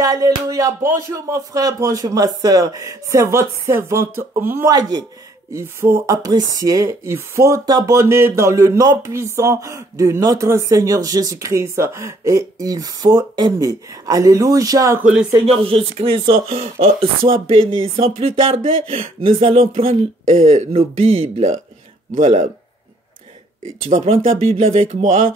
Alléluia. Bonjour mon frère, bonjour ma sœur. C'est votre servante Moyen. Il faut apprécier, il faut t'abonner dans le nom puissant de notre Seigneur Jésus-Christ et il faut aimer. Alléluia, que le Seigneur Jésus-Christ soit béni. Sans plus tarder, nous allons prendre nos Bibles. Voilà. Tu vas prendre ta Bible avec moi,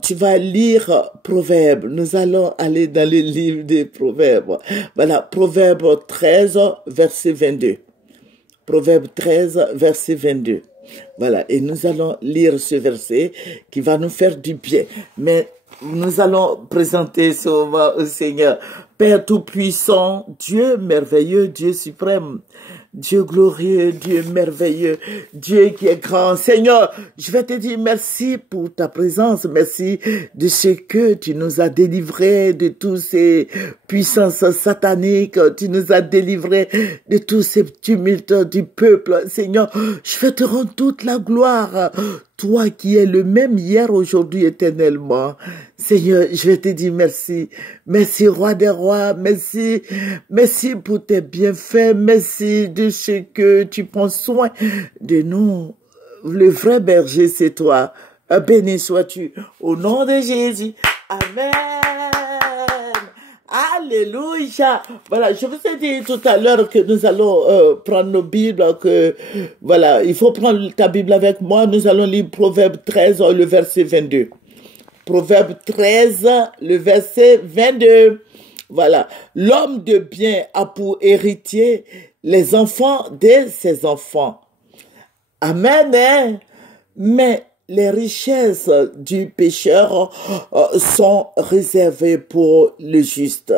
tu vas lire Proverbes. Nous allons aller dans le livre des Proverbes. Voilà, Proverbes 13, verset 22. Proverbe 13, verset 22. Voilà, et nous allons lire ce verset qui va nous faire du bien. Mais nous allons présenter souvent au Seigneur. Père Tout-Puissant, Dieu merveilleux, Dieu suprême, Dieu glorieux, Dieu merveilleux, Dieu qui est grand. Seigneur, je vais te dire merci pour ta présence, merci de ce que tu nous as délivrés de toutes ces puissances sataniques, tu nous as délivrés de tous ces tumultes du peuple. Seigneur, je vais te rendre toute la gloire, toi qui es le même hier, aujourd'hui, éternellement. Seigneur, je vais te dire merci. Merci, roi des rois. Merci. Merci pour tes bienfaits. Merci de ce que tu prends soin de nous. Le vrai berger, c'est toi. Béni sois-tu. Au nom de Jésus. Amen. Alléluia. Voilà, je vous ai dit tout à l'heure que nous allons prendre nos Bibles, que voilà, il faut prendre ta Bible avec moi. Nous allons lire Proverbe 13, le verset 22. Proverbe 13, le verset 22. Voilà. L'homme de bien a pour héritier les enfants de ses enfants. Amen. Hein? Mais les richesses du pécheur sont réservées pour le juste.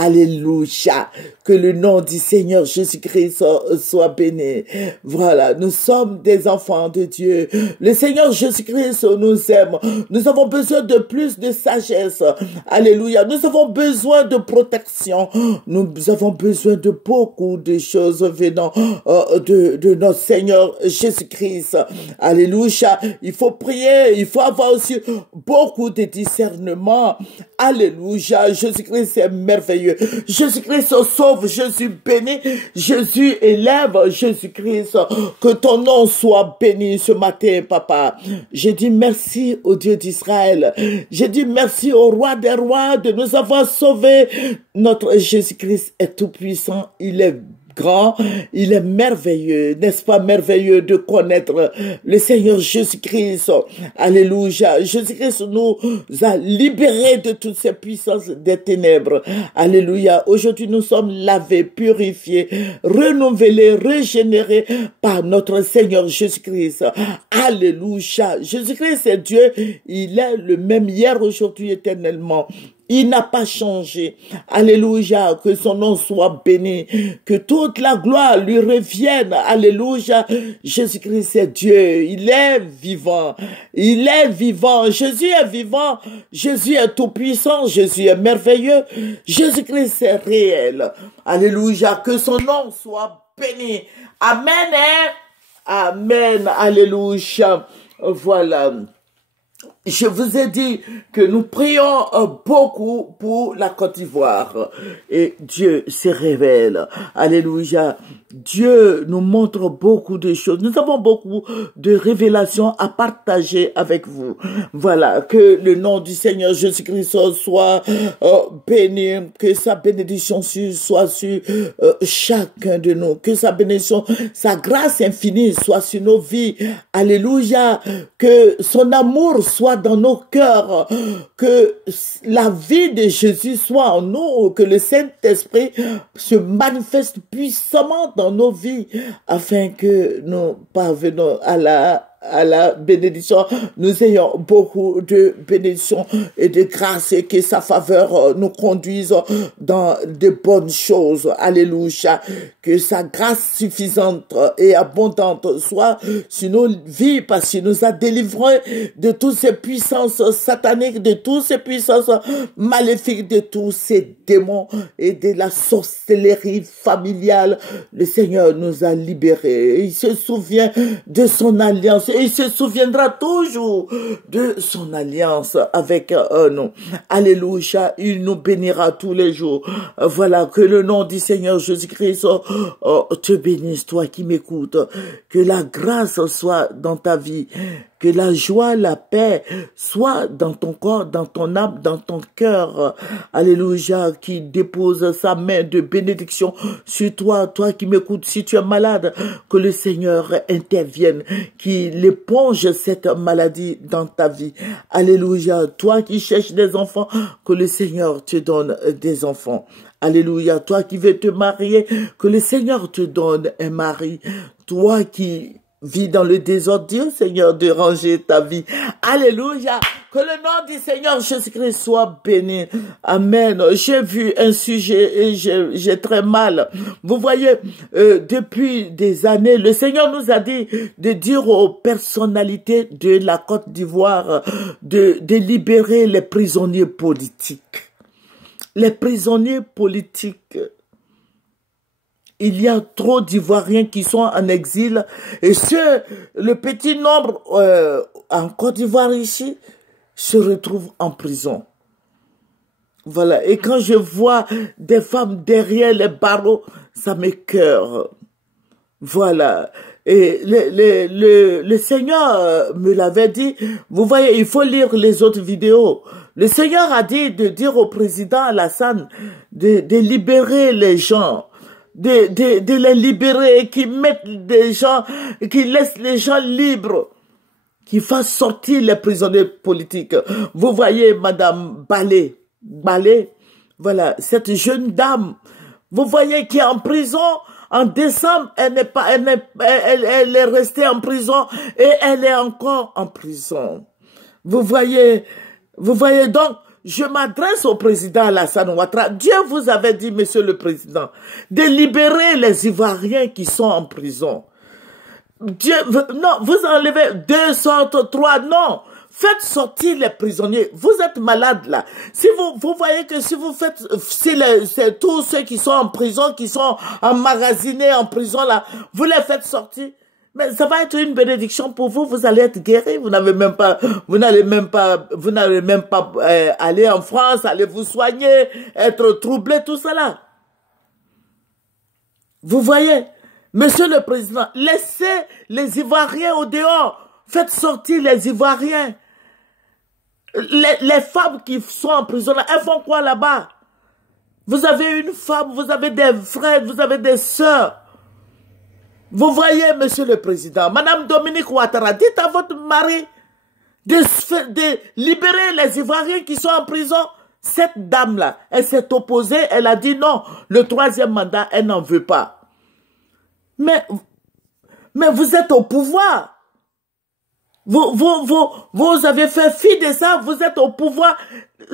Alléluia. Que le nom du Seigneur Jésus-Christ soit béni. Voilà, nous sommes des enfants de Dieu. Le Seigneur Jésus-Christ nous aime. Nous avons besoin de plus de sagesse. Alléluia. Nous avons besoin de protection. Nous avons besoin de beaucoup de choses venant de notre Seigneur Jésus-Christ. Alléluia. Il faut prier. Il faut avoir aussi beaucoup de discernement. Alléluia. Jésus-Christ est merveilleux. Jésus-Christ sauve, Jésus bénit, Jésus élève, Jésus-Christ. Que ton nom soit béni ce matin, papa. Je dis merci au Dieu d'Israël. Je dis merci au roi des rois de nous avoir sauvés. Notre Jésus-Christ est tout puissant. Il est grand, il est merveilleux, n'est-ce pas merveilleux de connaître le Seigneur Jésus-Christ. Alléluia. Jésus-Christ nous a libérés de toutes ces puissances des ténèbres. Alléluia. Aujourd'hui, nous sommes lavés, purifiés, renouvelés, régénérés par notre Seigneur Jésus-Christ. Alléluia. Jésus-Christ est Dieu. Il est le même hier, aujourd'hui, éternellement. Il n'a pas changé. Alléluia. Que son nom soit béni. Que toute la gloire lui revienne. Alléluia. Jésus-Christ est Dieu. Il est vivant. Il est vivant. Jésus est vivant. Jésus est tout puissant. Jésus est merveilleux. Jésus-Christ est réel. Alléluia. Que son nom soit béni. Amen. Hein? Amen. Alléluia. Voilà. Je vous ai dit que nous prions beaucoup pour la Côte d'Ivoire et Dieu se révèle. Alléluia. Dieu nous montre beaucoup de choses. Nous avons beaucoup de révélations à partager avec vous. Voilà, que le nom du Seigneur Jésus-Christ soit béni, que sa bénédiction soit sur chacun de nous, que sa bénédiction, sa grâce infinie soit sur nos vies. Alléluia. Que son amour soit dans nos cœurs, que la vie de Jésus soit en nous, que le Saint-Esprit se manifeste puissamment dans nos vies, afin que nous parvenons à la bénédiction, nous ayons beaucoup de bénédictions et de grâce et que sa faveur nous conduise dans de bonnes choses. Alléluia. Que sa grâce suffisante et abondante soit sur nos vies parce qu'il nous a délivrés de toutes ces puissances sataniques, de toutes ces puissances maléfiques, de tous ces démons et de la sorcellerie familiale. Le Seigneur nous a libérés. Il se souvient de son alliance il se souviendra toujours de son alliance avec nous. Alléluia, il nous bénira tous les jours. Voilà, que le nom du Seigneur Jésus-Christ te bénisse, toi qui m'écoutes. Que la grâce soit dans ta vie. Que la joie, la paix soit dans ton corps, dans ton âme, dans ton cœur. Alléluia, qui dépose sa main de bénédiction sur toi, toi qui m'écoutes. Si tu es malade, que le Seigneur intervienne, qu'il éponge cette maladie dans ta vie. Alléluia, toi qui cherches des enfants, que le Seigneur te donne des enfants. Alléluia, toi qui veux te marier, que le Seigneur te donne un mari. Toi qui vis dans le désordre, Dieu Seigneur de ranger ta vie. Alléluia. Que le nom du Seigneur Jésus-Christ soit béni. Amen. J'ai vu un sujet et j'ai très mal. Vous voyez, depuis des années, le Seigneur nous a dit de dire aux personnalités de la Côte d'Ivoire de libérer les prisonniers politiques. Les prisonniers politiques. Il y a trop d'Ivoiriens qui sont en exil et le petit nombre en Côte d'Ivoire ici se retrouve en prison. Voilà. Et quand je vois des femmes derrière les barreaux, ça m'écoeure. Voilà. Et le Seigneur me l'avait dit. Vous voyez, il faut lire les autres vidéos. Le Seigneur a dit de dire au président Alassane de libérer les gens. De les libérer, qui mettent des gens, qui laissent les gens libres, qui fassent sortir les prisonniers politiques. Vous voyez, Madame Balé, voilà, cette jeune dame, vous voyez, qui est en prison. En décembre, elle est restée en prison et elle est encore en prison. Vous voyez donc, je m'adresse au président Alassane Ouattara. Dieu vous avait dit, monsieur le président, de libérer les Ivoiriens qui sont en prison. Non, vous enlevez 2 sortes, 3, non. Faites sortir les prisonniers. Vous êtes malade là. Si vous voyez que si vous faites, c'est tous ceux qui sont en prison, qui sont emmagasinés en prison là, vous les faites sortir. Mais ça va être une bénédiction pour vous, vous allez être guéri, vous n'allez même pas aller en France, aller vous soigner, être troublé, tout cela. Vous voyez, monsieur le président, laissez les Ivoiriens au dehors, faites sortir les Ivoiriens. Les femmes qui sont en prison, là, elles font quoi là-bas? Vous avez une femme, vous avez des frères, vous avez des sœurs. Vous voyez, monsieur le président, madame Dominique Ouattara, dites à votre mari de libérer les Ivoiriens qui sont en prison. Cette dame-là, elle s'est opposée, elle a dit non, le 3e mandat, elle n'en veut pas. Mais vous êtes au pouvoir. Vous avez fait fi de ça, vous êtes au pouvoir.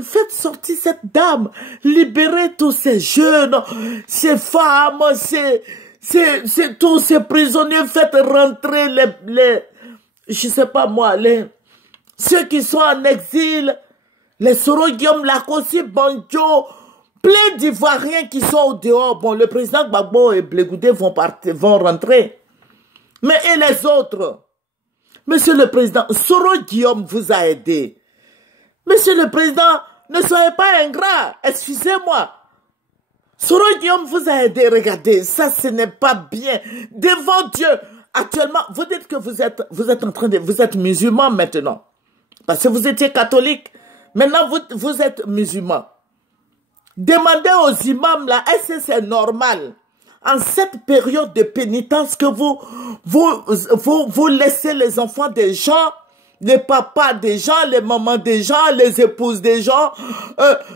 Faites sortir cette dame, libérez tous ces jeunes, ces femmes, c'est tous ces prisonniers, faites rentrer je sais pas moi, ceux qui sont en exil, les Soro Guillaume, Lakossi, Banjo, plein d'Ivoiriens qui sont au dehors. Bon, le président Gbagbo et Blegoudé vont rentrer. Mais et les autres? Monsieur le président, Soro Guillaume vous a aidé. Monsieur le président, ne soyez pas ingrat, excusez-moi. Soro Guillaume vous a aidé, regardez, ça ce n'est pas bien. Devant Dieu, actuellement, vous dites que vous êtes musulman maintenant. Parce que vous étiez catholique. Maintenant, vous êtes musulman. Demandez aux imams là, est-ce que c'est normal? En cette période de pénitence que vous laissez les enfants des gens, les papas des gens, les mamans des gens, les épouses des gens,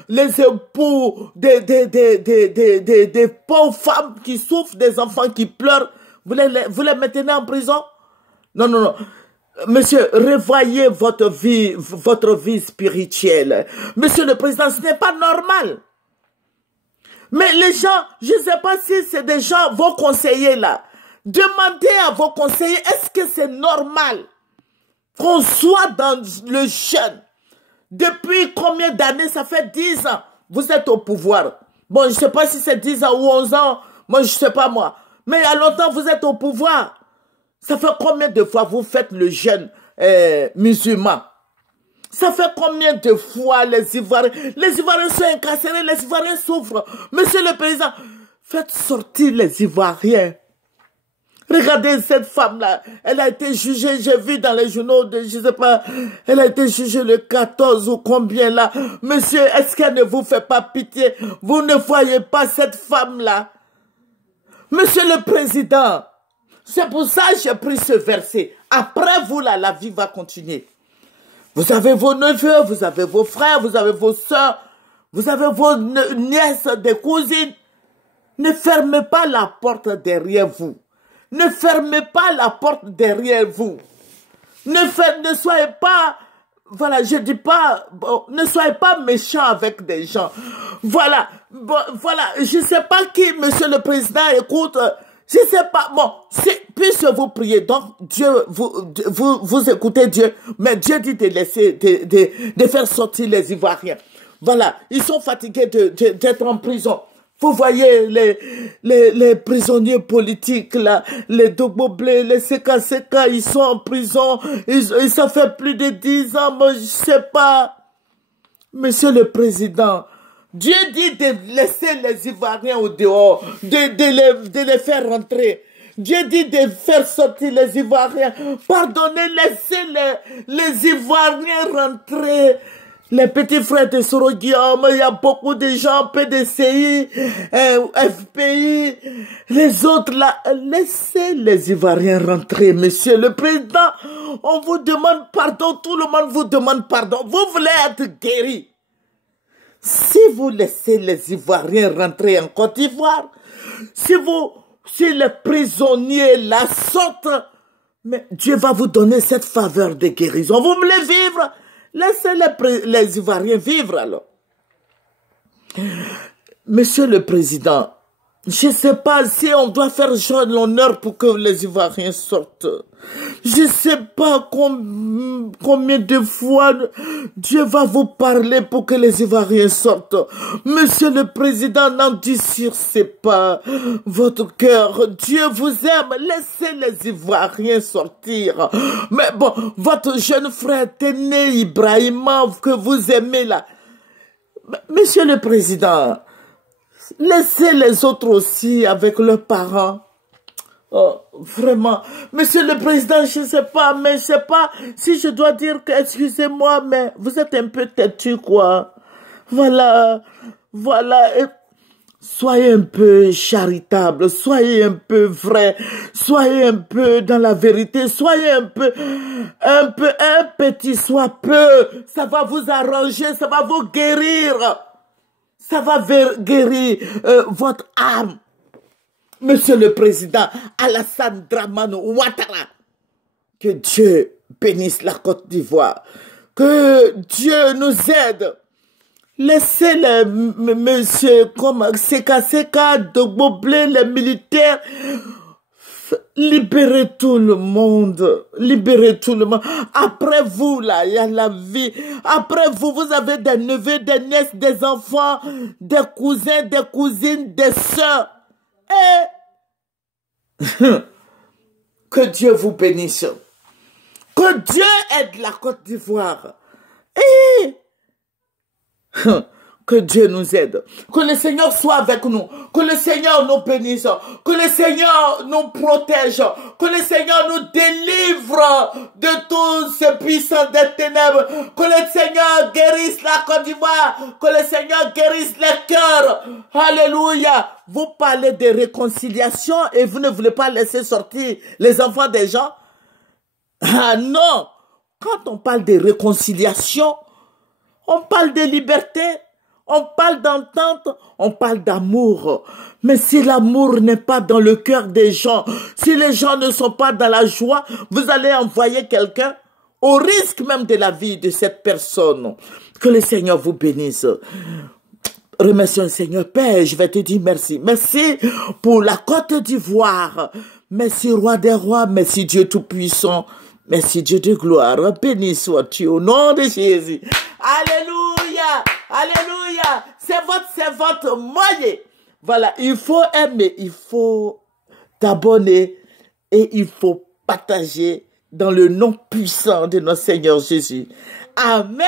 les époux des pauvres femmes qui souffrent, des enfants qui pleurent, vous les maintenez en prison? Non, non, non. Monsieur, revoyez votre vie spirituelle. Monsieur le président, ce n'est pas normal. Mais les gens, je ne sais pas si c'est des gens, vos conseillers là. Demandez à vos conseillers, est-ce que c'est normal qu'on soit dans le jeûne? Depuis combien d'années? Ça fait 10 ans. Vous êtes au pouvoir. Bon, je ne sais pas si c'est 10 ans ou 11 ans. Moi, je ne sais pas moi. Mais il y a longtemps, vous êtes au pouvoir. Ça fait combien de fois vous faites le jeûne musulman? Ça fait combien de fois les Ivoiriens sont incarcérés, les Ivoiriens souffrent. Monsieur le Président, faites sortir les Ivoiriens. Regardez cette femme-là, elle a été jugée, j'ai vu dans les journaux, je sais pas, elle a été jugée le 14 ou combien là. Monsieur, est-ce qu'elle ne vous fait pas pitié? Vous ne voyez pas cette femme-là? Monsieur le Président, c'est pour ça que j'ai pris ce verset. Après vous là, la vie va continuer. Vous avez vos neveux, vous avez vos frères, vous avez vos soeurs, vous avez vos nièces, des cousines. Ne fermez pas la porte derrière vous. Ne fermez pas la porte derrière vous. Ne soyez pas, voilà, je dis pas, bon, ne soyez pas méchants avec des gens. Voilà, bon, voilà, je sais pas qui, Monsieur le Président, écoute, je sais pas, bon, puisque vous priez, donc Dieu, vous écoutez Dieu, mais Dieu dit de laisser, de faire sortir les Ivoiriens. Voilà, ils sont fatigués d'être en prison. Vous voyez les prisonniers politiques, là, les Dogboblé, les CK, ils sont en prison, ça fait plus de 10 ans, moi je sais pas. Monsieur le Président, Dieu dit de laisser les Ivoiriens au dehors, de les faire rentrer. Dieu dit de faire sortir les Ivoiriens. Pardonnez, laissez les Ivoiriens rentrer. Les petits frères de Soro Guillaume, il y a beaucoup de gens, PDCI, FPI, les autres là. Laissez les Ivoiriens rentrer, Monsieur le Président. On vous demande pardon, tout le monde vous demande pardon. Vous voulez être guéri. Si vous laissez les Ivoiriens rentrer en Côte d'Ivoire, si les prisonniers la sortent, mais Dieu va vous donner cette faveur de guérison. Vous voulez vivre? Laissez les Ivoiriens vivre alors. Monsieur le Président, je ne sais pas si on doit faire joindre l'honneur pour que les Ivoiriens sortent. Je ne sais pas combien de fois Dieu va vous parler pour que les Ivoiriens sortent. Monsieur le Président, n'endurcissez pas votre cœur. Dieu vous aime. Laissez les Ivoiriens sortir. Mais bon, votre jeune frère Téné Ibrahima que vous aimez là. Monsieur le Président, laissez les autres aussi avec leurs parents. Oh, vraiment. Monsieur le Président, je ne sais pas, mais je ne sais pas si je dois dire que, excusez-moi, mais vous êtes un peu têtu, quoi. Voilà, voilà. Et soyez un peu charitable, soyez un peu vrai, soyez un peu dans la vérité, soyez un petit soit peu. Ça va vous arranger, ça va vous guérir. Ça va guérir votre âme. Monsieur le Président Alassane Dramane Ouattara, que Dieu bénisse la Côte d'Ivoire, que Dieu nous aide. Laissez les monsieur comme CK, Dogboblé, les militaires, libérez tout le monde, libérez tout le monde. Après vous, là, il y a la vie. Après vous, vous avez des neveux, des nièces, des enfants, des cousins, des cousines, des sœurs. Et que Dieu vous bénisse. Que Dieu aide la Côte d'Ivoire. Et que Dieu nous aide. Que le Seigneur soit avec nous. Que le Seigneur nous bénisse. Que le Seigneur nous protège. Que le Seigneur nous délivre de tous ces puissants des ténèbres. Que le Seigneur guérisse la Côte d'Ivoire. Que le Seigneur guérisse les cœurs. Alléluia. Vous parlez de réconciliation et vous ne voulez pas laisser sortir les enfants des gens. Ah non. Quand on parle de réconciliation, on parle de liberté. On parle d'entente, on parle d'amour. Mais si l'amour n'est pas dans le cœur des gens, si les gens ne sont pas dans la joie, vous allez envoyer quelqu'un au risque même de la vie de cette personne. Que le Seigneur vous bénisse. Remercions le Seigneur. Père, je vais te dire merci. Merci pour la Côte d'Ivoire. Merci, Roi des Rois. Merci, Dieu Tout-Puissant. Merci, Dieu de gloire. Béni sois-tu au nom de Jésus. Alléluia. Alléluia. C'est votre moyen. Voilà, il faut aimer, il faut t'abonner et il faut partager dans le nom puissant de notre Seigneur Jésus. Amen.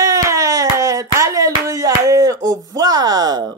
Alléluia et au revoir.